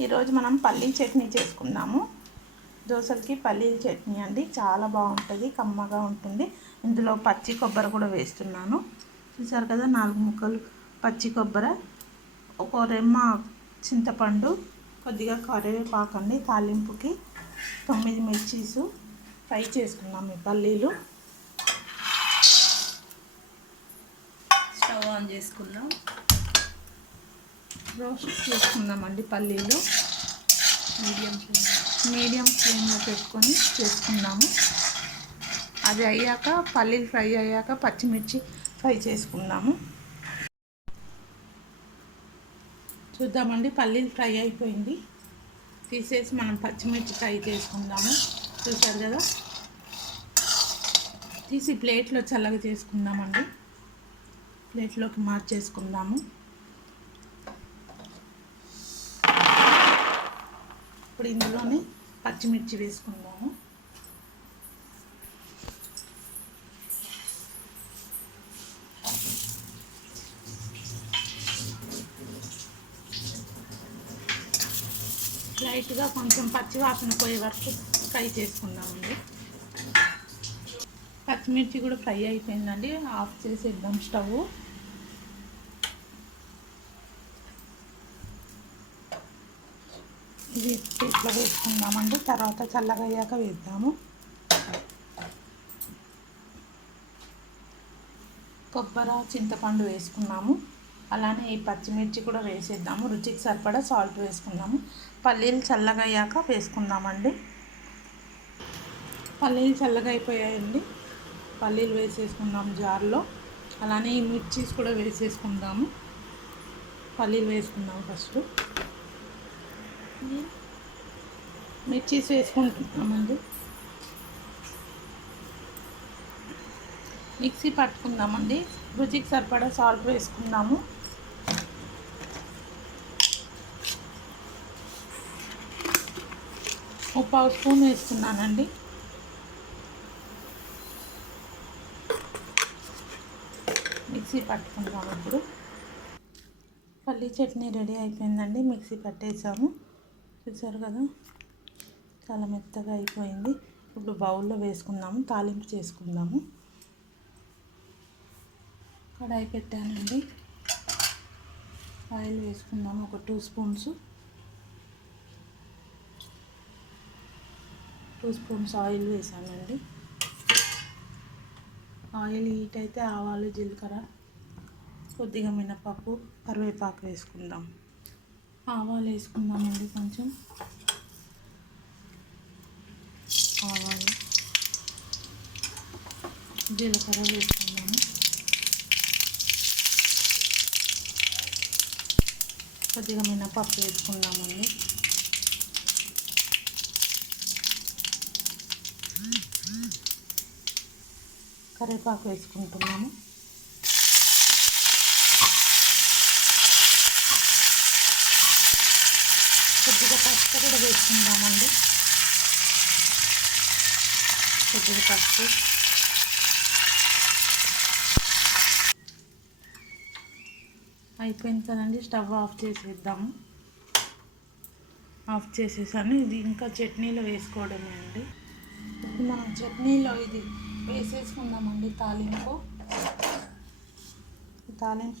ఈరోజు మనం పల్లీ చట్నీ చేసుకుందాము. దోశలకి పల్లీల చట్నీ అండి, చాలా బాగుంటుంది, కమ్మగా ఉంటుంది. ఇందులో పచ్చి కొబ్బరి కూడా వేస్తున్నాను. చూసారు కదా, 4 ముక్కలు పచ్చి కొబ్బరి, ఒక రెమ్మ చింతపండు, కొద్దిగా కరివేపాకు అండి తాలింపుకి, 9 మిర్చీసు ఫ్రై చేసుకున్నాము. ఈ పల్లీలు స్టవ్ ఆన్ చేసుకుందాం. రోస్ట్ చేసుకుందామండి. పల్లీలు మీడియం ఫ్లేమ్లో పెట్టుకొని చేసుకుందాము. అది అయ్యాక, పల్లీలు ఫ్రై అయ్యాక పచ్చిమిర్చి ఫ్రై చేసుకుందాము. చూద్దామండి, పల్లీలు ఫ్రై అయిపోయింది. తీసేసి మనం పచ్చిమిర్చి ఫ్రై చేసుకుందాము. చూసారు కదా, తీసి ప్లేట్లో చల్లగా చేసుకుందామండి. ప్లేట్లోకి మార్చేసుకుందాము. ఇప్పుడు ఇందులోనే పచ్చిమిర్చి వేసుకుందాము. లైట్గా కొంచెం పచ్చి వాసన పోయే వరకు ఫ్రై చేసుకుందామండి. పచ్చిమిర్చి కూడా ఫ్రై అయిపోయిందండి. ఆఫ్ చేసేద్దాం స్టవ్. ఇది ఇట్లా వేసుకుందామండి, తర్వాత చల్లగా అయ్యాక వేద్దాము. కొబ్బరి, చింతపండు వేసుకున్నాము. అలానే ఈ పచ్చిమిర్చి కూడా వేసేద్దాము. రుచికి సరిపడా సాల్ట్ వేసుకుందాము. పల్లీలు చల్లగా అయ్యాక వేసుకుందామండి. పల్లీలు చల్లగా అయిపోయాయండి. పల్లీలు వేసేసుకుందాం జార్లో. అలానే ఈ మిర్చీస్ కూడా వేసేసుకుందాము. పల్లీలు వేసుకుందాము. ఫస్ట్ మిర్చీస్ వేసుకుంటున్నామండి. మిక్సీ పట్టుకుందామండి. రుచికి సరిపడా సాల్ట్ వేసుకుందాము. ఒక 1/2 స్పూన్ వేసుకున్నానండి. మిక్సీ పట్టుకుందాము. ఇప్పుడు పల్లీ చట్నీ రెడీ అయిపోయిందండి. మిక్సీ పట్టేసాము. చూసారు కదా, చాలా మెత్తగా అయిపోయింది. ఇప్పుడు బౌల్లో వేసుకుందాము. తాలింపు చేసుకుందాము. కడాయి పెట్టానండి. ఆయిల్ వేసుకుందాము. ఒక 2 స్పూన్స్. 2 స్పూన్స్ ఆయిల్ వేసానండి. ఆయిల్ హీట్ అయితే ఆవాలు, జీలకర్ర, కొద్దిగా మినపప్పు, కరివేపాకు వేసుకుందాం. ఆవాలు వేసుకుందామండి. కొంచెం ఆవాలు, జీలకర్ర వేసుకుందాము. కొద్దిగా మినపప్పు వేసుకుందామండి. కరివేపాకు వేసుకుంటున్నాము. కొద్దిగా పసుపు కూడా వేసుకుందామండి. కొద్దిగా పసుపు, అయిపోయింది కదండి. స్టవ్ ఆఫ్ చేసేద్దాము. ఆఫ్ చేసేసాను. ఇది ఇంకా చట్నీలో వేసుకోవడమే అండి. ఇప్పుడు మనం చట్నీలో ఇది వేసేసుకుందామండి. తాలింపు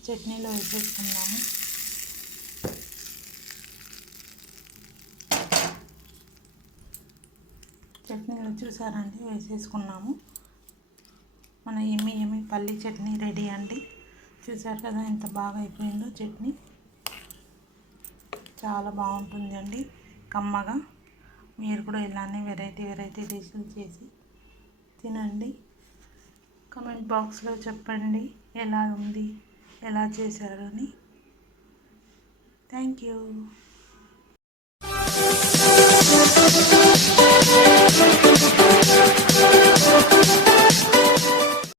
చట్నీలో వేసేసుకుందాము. చట్నీలో చూసారండి, వేసేసుకున్నాము. మన ఎమ్మి పల్లీ చట్నీ రెడీ అండి. చూసారు కదా ఎంత బాగా అయిపోయిందో చట్నీ. చాలా బాగుంటుంది అండి, కమ్మగా. మీరు కూడా ఇలానే వెరైటీ డిష్లు చేసి తినండి. కామెంట్ బాక్స్లో చెప్పండి ఎలా ఉంది, ఎలా చేశారు అని. Thank you.